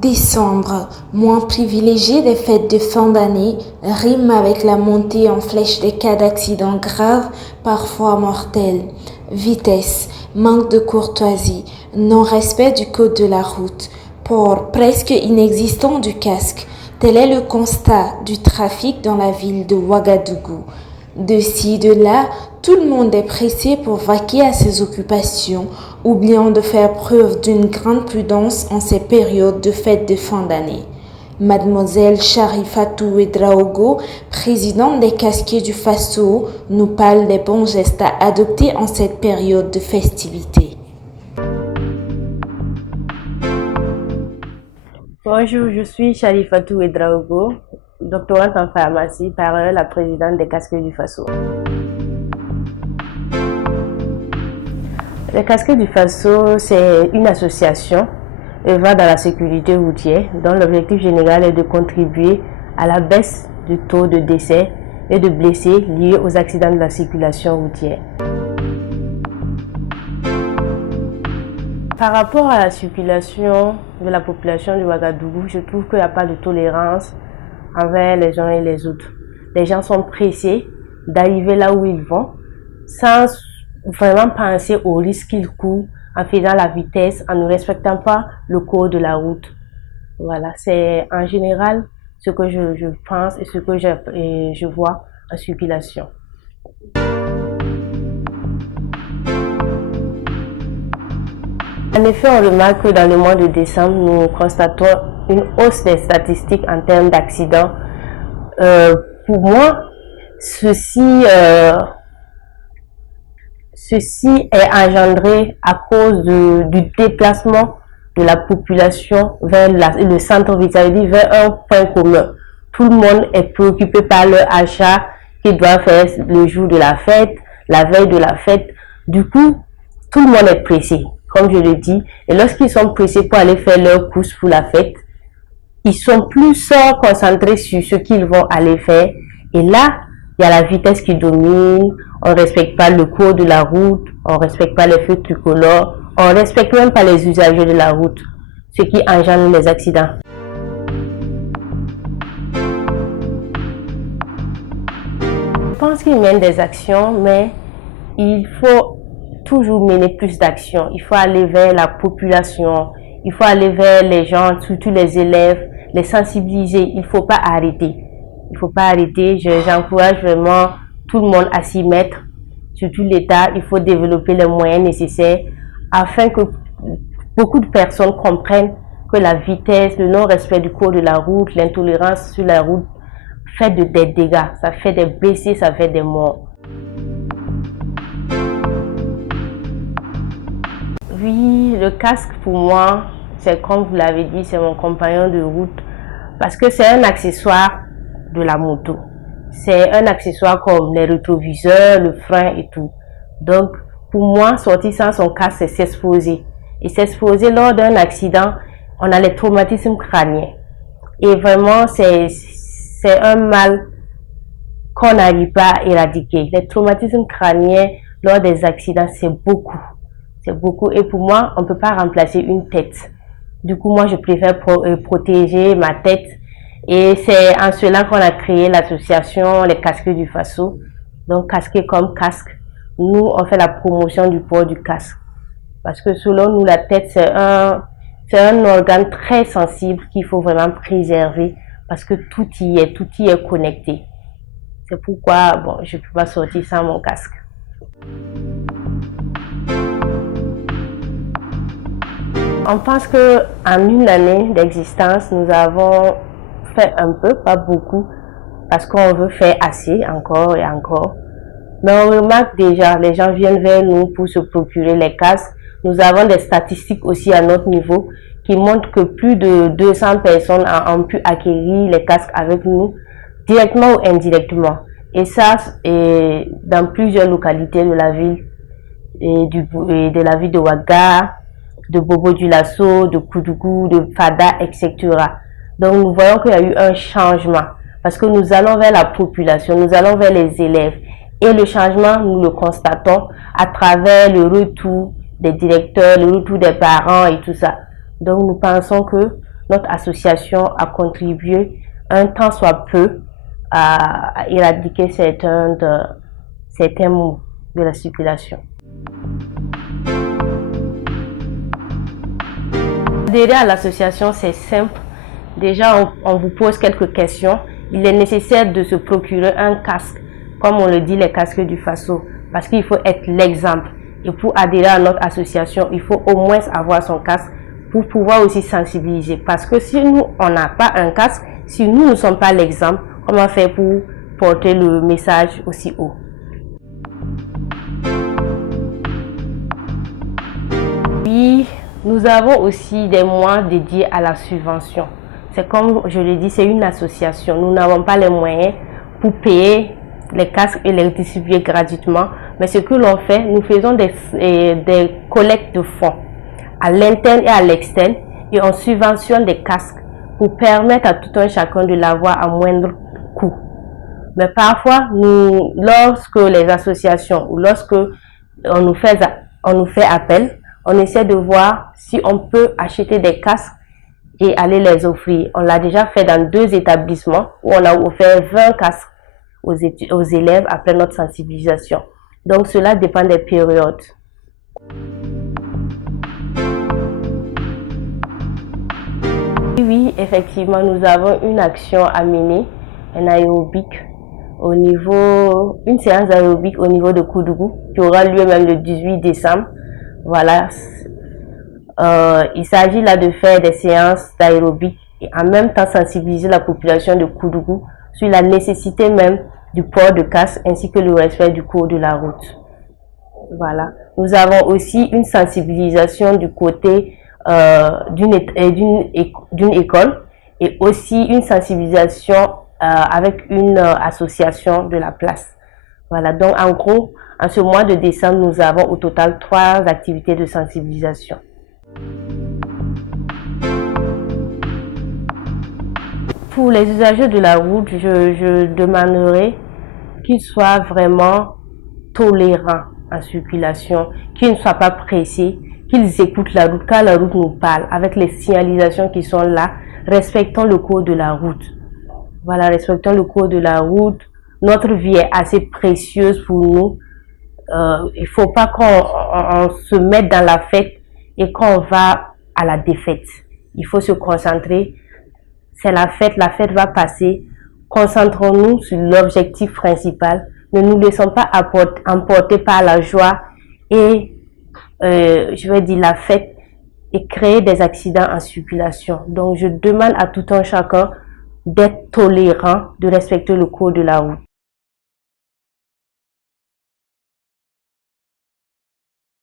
Décembre, mois privilégié des fêtes de fin d'année, rime avec la montée en flèche des cas d'accidents graves, parfois mortels. Vitesse, manque de courtoisie, non-respect du code de la route, port presque inexistant du casque. Tel est le constat du trafic dans la ville de Ouagadougou. De ci, de là, tout le monde est pressé pour vaquer à ses occupations, oubliant de faire preuve d'une grande prudence en ces périodes de fêtes de fin d'année. Mademoiselle Charifatou Ouedraogo, présidente des casquiers du Faso, nous parle des bons gestes à adopter en cette période de festivités. Bonjour, je suis Charifatou Ouedraogo, doctorante en pharmacie, par ailleurs la présidente des casquiers du Faso. Les casquiers du Faso, c'est une association œuvrant dans la sécurité routière dont l'objectif général est de contribuer à la baisse du taux de décès et de blessés liés aux accidents de la circulation routière. Par rapport à la circulation de la population de Ouagadougou, je trouve qu'il n'y a pas de tolérance envers les uns et les autres. Les gens sont pressés d'arriver là où ils vont sans vraiment penser aux risques qu'ils courent en faisant la vitesse, en ne respectant pas le code de la route. Voilà, c'est en général ce que je pense et ce que je vois en circulation. En effet, on remarque que dans le mois de décembre, nous constatons une hausse des statistiques en termes d'accidents. Pour moi, ceci est engendré à cause du déplacement de la population vers le centre-ville, vers un point commun. Tout le monde est préoccupé par leur achat qu'ils doivent faire le jour de la fête, la veille de la fête. Du coup, tout le monde est pressé, comme je le dis. Et lorsqu'ils sont pressés pour aller faire leurs courses pour la fête, ils sont plus concentrés sur ce qu'ils vont aller faire. Et là, il y a la vitesse qui domine, on ne respecte pas le code de la route, on ne respecte pas les feux tricolores, on ne respecte même pas les usagers de la route, ce qui engendre les accidents. Je pense qu'ils mènent des actions, mais il faut toujours mener plus d'actions. Il faut aller vers la population, il faut aller vers les gens, surtout les élèves, les sensibiliser. Il ne faut pas arrêter. Il ne faut pas arrêter. J'encourage vraiment tout le monde à s'y mettre, surtout l'État. Il faut développer les moyens nécessaires afin que beaucoup de personnes comprennent que la vitesse, le non-respect du code de la route, l'intolérance sur la route fait des dégâts. Ça fait des blessés, ça fait des morts. Oui, le casque pour moi, c'est comme vous l'avez dit, c'est mon compagnon de route parce que c'est un accessoire de la moto. C'est un accessoire comme les rétroviseurs, le frein et tout. Donc, pour moi, sortir sans son casque, c'est s'exposer. Et s'exposer lors d'un accident, on a les traumatismes crâniens. Et vraiment, c'est un mal qu'on n'arrive pas à éradiquer. Les traumatismes crâniens lors des accidents, c'est beaucoup. C'est beaucoup. Et pour moi, on ne peut pas remplacer une tête. Du coup, moi, je préfère protéger ma tête. Et c'est en cela qu'on a créé l'association Les Casquiers du Faso. Donc, casquer comme casque. Nous, on fait la promotion du port du casque. Parce que selon nous, la tête, c'est un organe très sensible qu'il faut vraiment préserver. Parce que tout y est connecté. C'est pourquoi, bon, je ne peux pas sortir sans mon casque. On pense qu'en une année d'existence, nous avons fait un peu, pas beaucoup, parce qu'on veut faire assez, encore et encore. Mais on remarque déjà, les gens viennent vers nous pour se procurer les casques. Nous avons des statistiques aussi à notre niveau qui montrent que plus de 200 personnes ont pu acquérir les casques avec nous, directement ou indirectement. Et ça, dans plusieurs localités de la ville, de la ville de Ouaga, de Bobo-Dioulasso, de Koudougou, de Fada, etc. Donc nous voyons qu'il y a eu un changement parce que nous allons vers la population, nous allons vers les élèves et le changement nous le constatons à travers le retour des directeurs, le retour des parents et tout ça. Donc nous pensons que notre association a contribué un tant soit peu à éradiquer certains maux de la circulation. Adhérer à l'association, c'est simple. Déjà, on vous pose quelques questions. Il est nécessaire de se procurer un casque, comme on le dit, les casques du Faso, parce qu'il faut être l'exemple. Et pour adhérer à notre association, il faut au moins avoir son casque pour pouvoir aussi sensibiliser. Parce que si nous, on n'a pas un casque, si nous ne sommes pas l'exemple, comment faire pour porter le message aussi haut? Puis, nous avons aussi des mois dédiés à la subvention. C'est comme je l'ai dit, c'est une association. Nous n'avons pas les moyens pour payer les casques et les distribuer gratuitement. Mais ce que l'on fait, nous faisons des collectes de fonds à l'interne et à l'externe et on subventionne des casques pour permettre à tout un chacun de l'avoir à moindre coût. Mais parfois, lorsque les associations ou lorsque on nous fait appel, on essaie de voir si on peut acheter des casques et aller les offrir. On l'a déjà fait dans 2 établissements où on a offert 20 casques aux élèves après notre sensibilisation. Donc cela dépend des périodes. Oui, effectivement, nous avons une action à mener, un aérobic une séance d'aérobic au niveau de Koudougou qui aura lieu même le 18 décembre. Voilà. Il s'agit là de faire des séances d'aérobic et en même temps sensibiliser la population de Koudougou sur la nécessité même du port de casque ainsi que le respect du code de la route. Voilà. Nous avons aussi une sensibilisation du côté d'une école et aussi une sensibilisation avec une association de la place. Voilà. Donc en gros, en ce mois de décembre, nous avons au total 3 activités de sensibilisation. Pour les usagers de la route, je demanderais qu'ils soient vraiment tolérants en circulation, qu'ils ne soient pas pressés, qu'ils écoutent la route, car la route nous parle, avec les signalisations qui sont là, respectons le code de la route. Voilà, respectons le code de la route. Notre vie est assez précieuse pour nous. Il ne faut pas qu'on se mette dans la fête et qu'on va à la défaite. Il faut se concentrer. C'est la fête va passer. Concentrons-nous sur l'objectif principal. Ne nous laissons pas emporter par la joie et, la fête et créer des accidents en circulation. Donc, je demande à tout un chacun d'être tolérant, de respecter le code de la route.